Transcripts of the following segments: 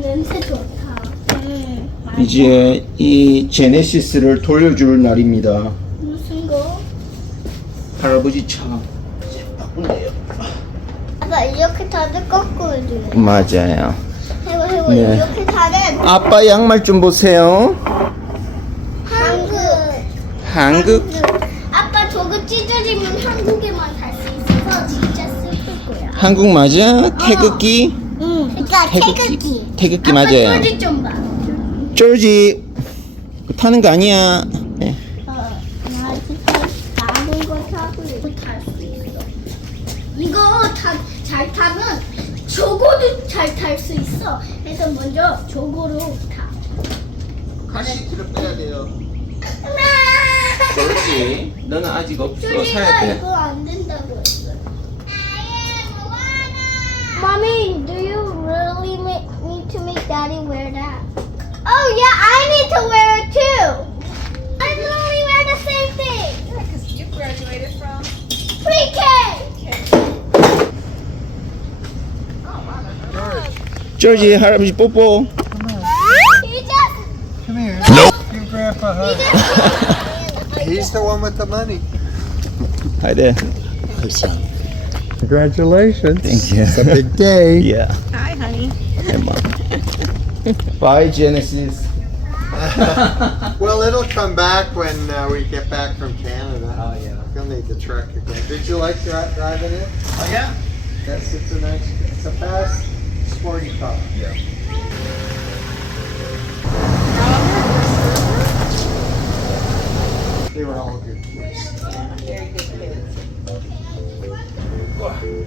냄새 좋다. 이제 이 제네시스를 돌려줄 날입니다. 무슨 거? 할아버지 차. 이제 바꾼대요. 아빠 이렇게 다들 거꾸로 해줘요. 맞아요. 해보 네. 이렇게 다들 아빠 양말 좀 보세요. 한국. 아빠 저거 찢어지면 한국에만 갈 수 있어서 진짜 슬플 거야. 한국 맞아? 태극기? 응. 그러니까 태극기. 태극기 아빠 맞아요. 조지 좀 봐. 조지 그거 타는 거 아니야. 네. 나 진짜 많은 거 타고 탈 수 있어. 이거 잘 타면 저거도 잘 탈 수 있어. 그래서 먼저 저거로 타. 가시 뒤로 빼야 돼요. 그렇지. 너는 아직 없어. 사야 조지가 돼. 이거 안 된다고 했어. Mommy, do you really need to make Daddy wear that? Oh yeah, I need to wear it too. I literally wear the same thing. Yeah, because you graduated from. Pre-K. 조지 할아버지 뽀뽀. He just. Come here. Nope. Give Grandpa a hug. He's the one with the money. Hi there. Congratulations. Thank you. It's a big day. Yeah. Hi, honey. Hey, Mom. Bye, Genesis. Well, it'll come back when we get back from Canada. Oh, yeah. You'll need the truck again. Did you like driving it? Oh, yeah. Yes, it's a fast, sporty car. Yeah. They were all good kids. Very good kids.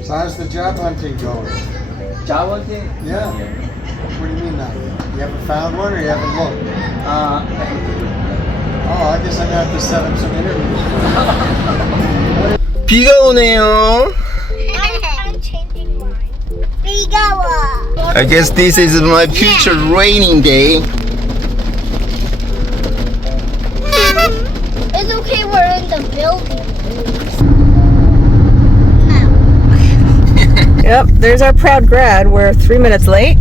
So how's the job hunting going? Job hunting? Yeah. What do you mean not yet? You haven't found one or you haven't looked? Oh, I guess I'm gonna have to set up some interviews. 비가 오네요. I'm changing mine. 비가 와. I guess this is my future raining day. It's okay, we're in the building. Yep, there's our proud grad. We're 3 minutes late.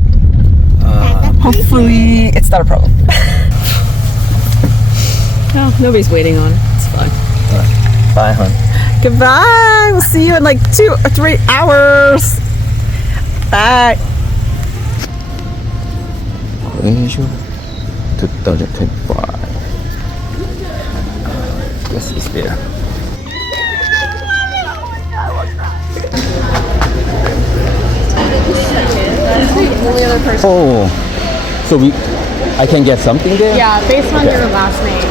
Hopefully, it's not a problem. No, nobody's waiting on. It's fine. Bye, hon. Goodbye. We'll see you in like 2 or 3 hours. Bye. 듣다 25. Yes, it's there. Only other person. Oh, so I can get something there? Yeah, based on your last name.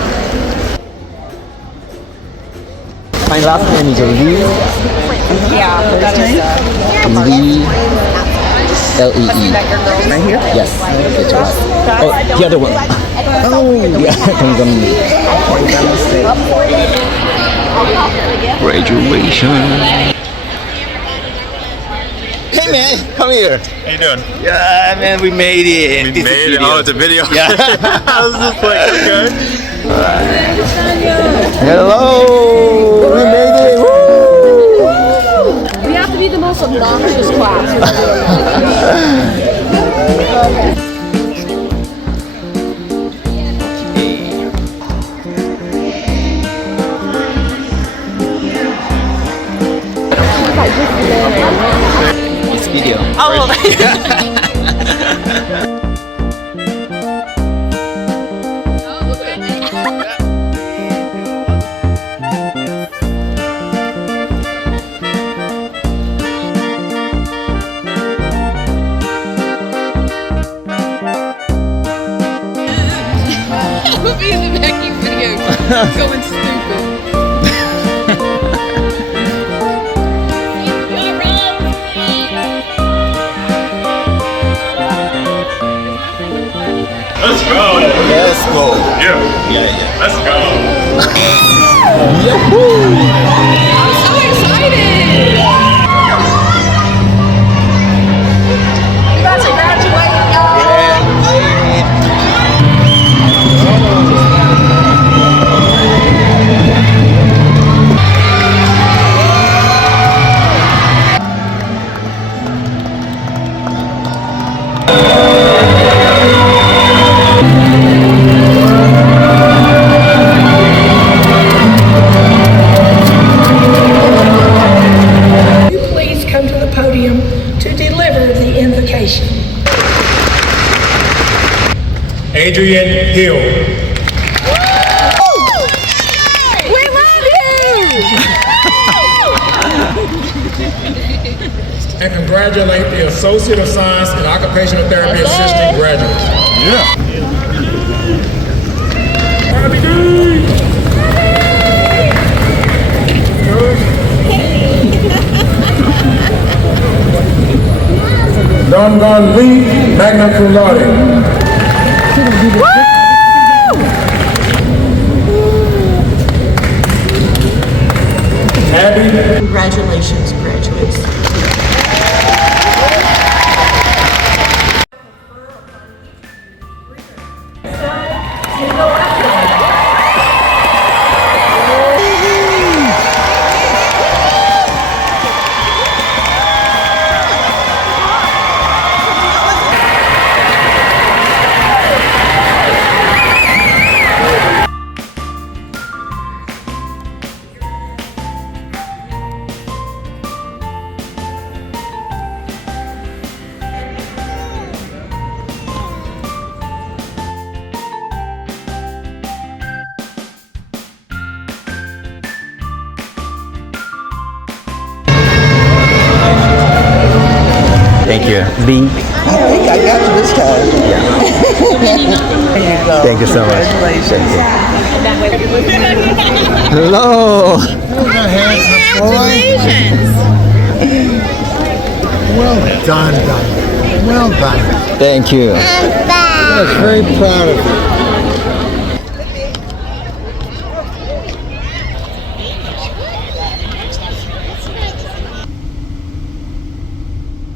My last name is Lee. Yeah, that is Lee. L-E-E. right here. Yes, that's right. Oh, the other one. Oh, yeah. Graduation. Hey man, come here. How you doing? Yeah, man, we made it. We This is made it. video. Oh, it's a video. Yeah. I was just like, okay. Hello. We made it. Woo. We have to be the most obnoxious class. It's video. Oh, Put me in the making video. Going stupid. Let's go. Let's go. Yeah. Yeah. Let's go. Yahoo! I'm so excited! You guys are graduating, y'all! Adrian Hill. We love you! And congratulate the Associate of Science in Occupational Therapy Assistant graduates. Dongon Lee, magna cum laude. Abby. Congratulations, graduates. Thank you. Link. I think I got you this time. There you go. Thank you so much. Congratulations. Hello. Well done, Don. Well done. Thank you. I was very proud of you.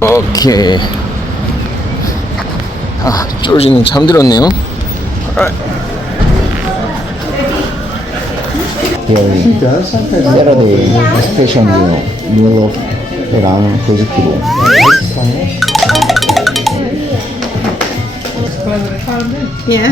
오케이. 아, 조지는 잠들었네요. Here, Saturday special meal 랑 vegetable. Yeah.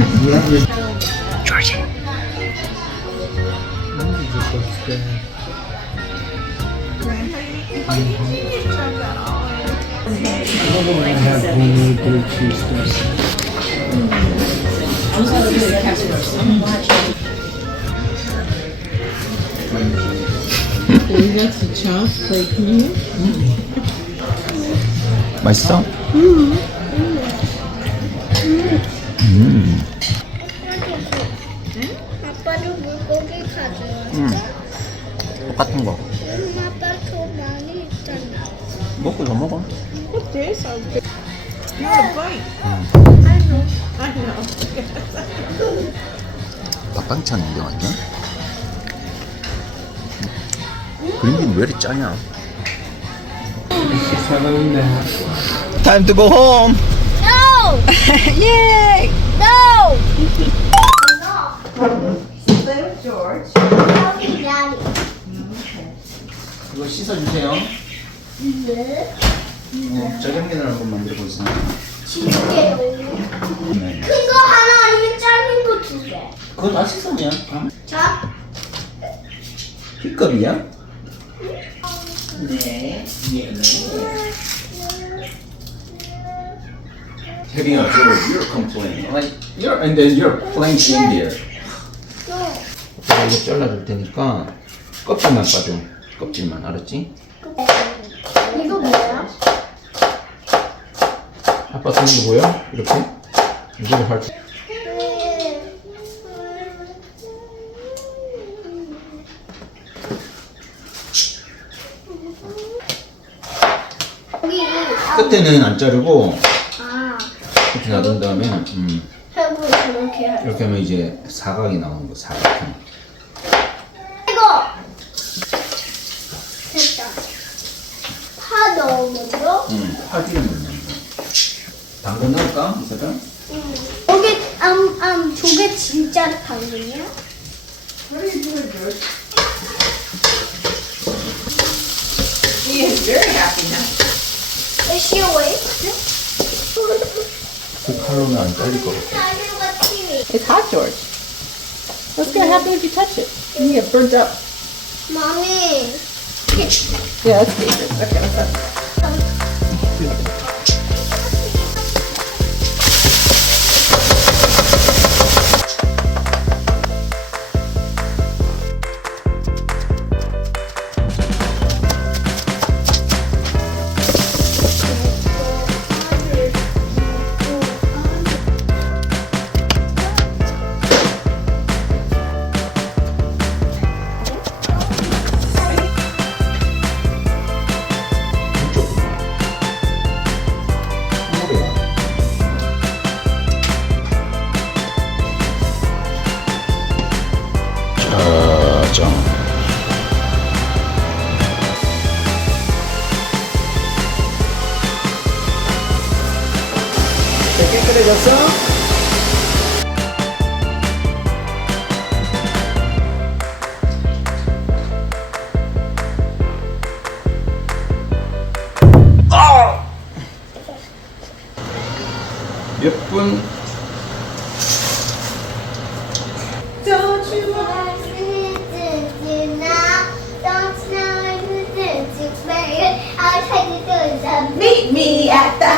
맛있어? 아빠도 물고기 가져왔어? 똑같은 거. 아빠 더 많이 있잖아. 먹고 더 먹어. 밥반찬인데 완전? 그림이 왜 이렇게 짜냐? Time to go home. No! Yay! No! George. Daddy. 이거 씻어주세요. 네. 짜장면을 한번 만들어 보세요. 진짜요? 큰 거 하나 아니면 짧은 거 두 개. 그거 다 씻으면 자, B급이야? 네. Having a joke, you're complaining. Like you're and then you're playing in there. 내가 이거 잘라줄 테니까 껍질만 빠져. 껍질만 알았지? 이거 뭐야? 아빠 쓰는 거 보여? 이렇게? 이걸 할 수. 끝에는 안 자르고 아, 이렇게 놔둔 다음에 해보 저렇게 할. 이렇게 하면 이제 사각이 나오는 거 사각. 이거 됐다. 파 넣으면요? 파기를 넣는 거. 당근 넣을까? 이사장? 저게 저게 진짜 당근이야? He is very happy now. Is she awake? 그 칼로는 안 잘릴 것 같아. It's hot, George. What's gonna happen if you touch it? You get burnt up. Mommy. Yeah, that's dangerous. Okay. 따끈해졌어? 몇 분? Don't you want to now? Don't know to play. I'll take you to the Meet me at the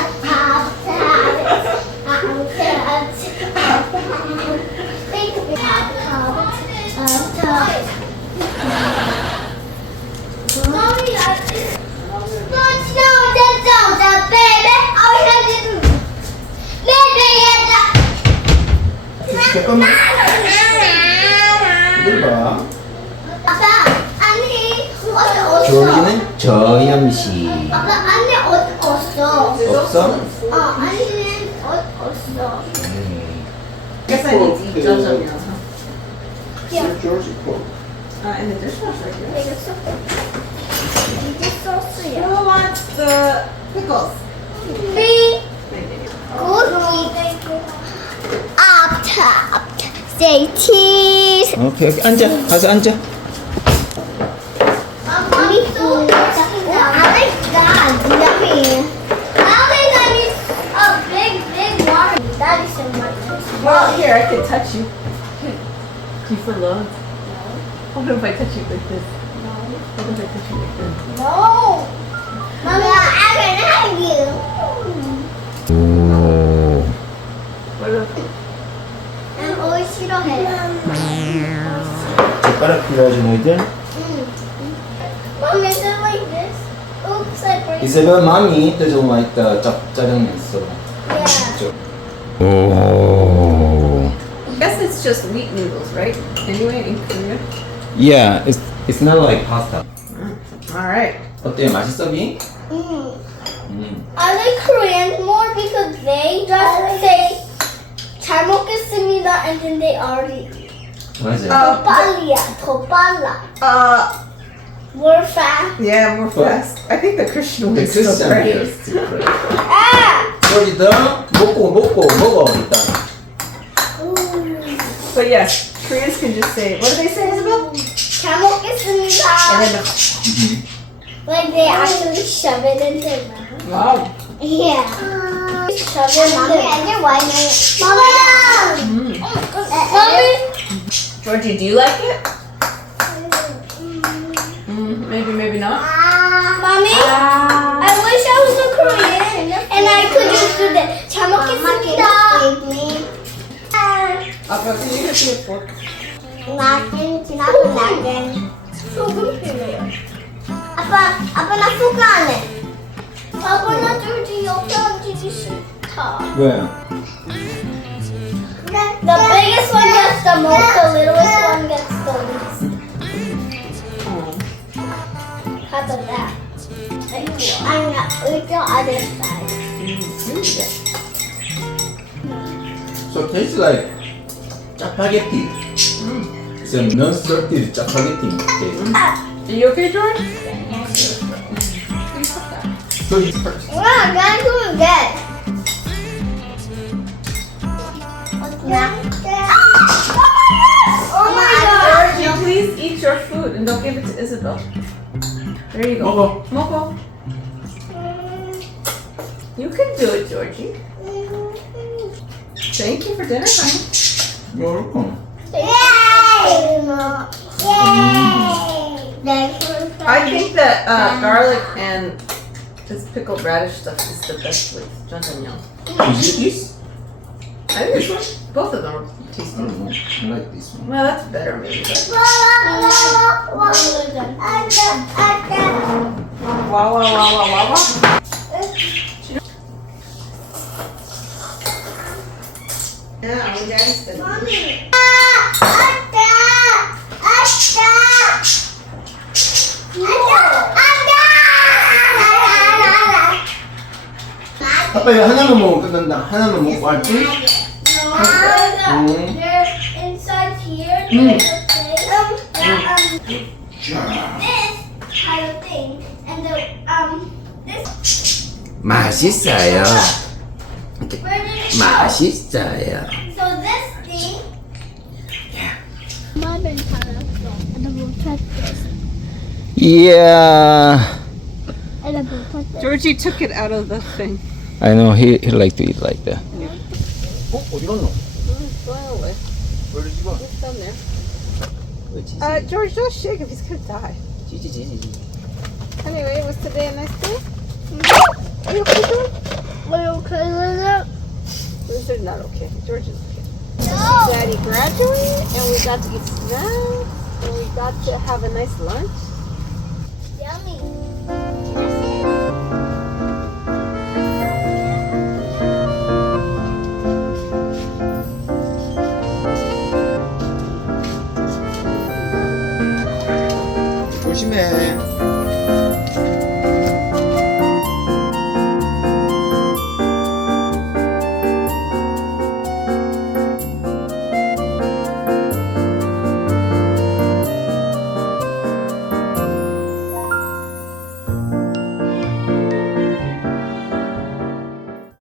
Mommy, don't know the baby. I'll take you to baby at the. 잠깐만. 이걸 봐. 아빠, 아니, 어디 조리는 저염시. 아빠, 아니, 없어. 없어? 아니는 없어. Guess I need to eat 짜장면. 조지 코. In the dishwasher. Yeah. 알겠어? 이게 소스야. Who wants the pickles? 삐, 고기, 앞차, say cheese. 오케이, 앉아. 가서 앉아. 우리 또 아니까 yummy. I think I need a big water. That is so much. Well, here, I can touch you. Do you feel love? What if I touch you like this? What if I touch you like this? No. Mommy, I can have you. 오. What if... 난 오이 싫어해. 젓가락 필요하지 너희들? Mom, is it like this? Oops, I break. 이세벨 mommy doesn't like the 짜장면 so. Yeah. 오. I guess it's just wheat noodles, right? Anyway, in Korea. Yeah, it's not like pasta. All right. 어때? 맛있어 비? I like Koreans more because they just say 잘 먹겠습니다 and then they already eat. 맞아. 더 빨리야, 더 빨라. More fast. Yeah, more fast. I think the Christian way is still great. 아! 저기 더 먹어 일단. But yes, Koreans can just say, what do they say, Isabel? 잘 먹겠습니다. And then Like they actually shove it in their mouth. wow. Yeah. Shove it in their mouth. Mommy! Mommy! Georgie, do you like it? Maybe not. Mommy? I wish I was a Korean and I could just do that. 잘 먹겠습니다. Papa, can you get me a fork? 소금 필요해요. 아빠 나 소금 안 해. 아빠 나 조지 옆에 앉기 싫다. 왜? The biggest one gets the most, the littlest one gets the least. How about that? I'm not with the other side. So it tastes like 짜파게티. It's a non-salted 짜파게티 taste. Are you okay, George? So it's first. Wow, that's really good. What's that? Oh my god! Georgie, please eat your food and don't give it to Isabel. There you go. 먹어. Moko. You can do it, Georgie. Thank you for dinner time. You're welcome. Yay! Yay! I think that garlic and this pickled radish stuff is the best with jjajangmyeon. Is it this? I think this one, both of them are I tasty. don't know. I like this one. Well, that's better maybe. But... Wow, wow, wow, wow, wow, wow. Yeah, our daddy's good. Mommy. 아빠 이거 하나만 먹으면 끝난다. 하나만 먹고 할지? They're inside here. There's a thing. This kind of thing, and the this. 맛있어요. Where did 맛있어요. So this thing. 엄마는 잘했어. 나 못했어. Yeah. 나 못했어. Georgie took it out of the thing. I know he like to eat like that. 어디 갔노? Fly away. Where did you go? It's down there. George, don't shake if he's gonna die. Anyway, was today a nice day? Are you okay, George? Are you okay with it? They're not okay. George is okay. No. Daddy graduated, and we got to eat snacks, and we got to have a nice lunch.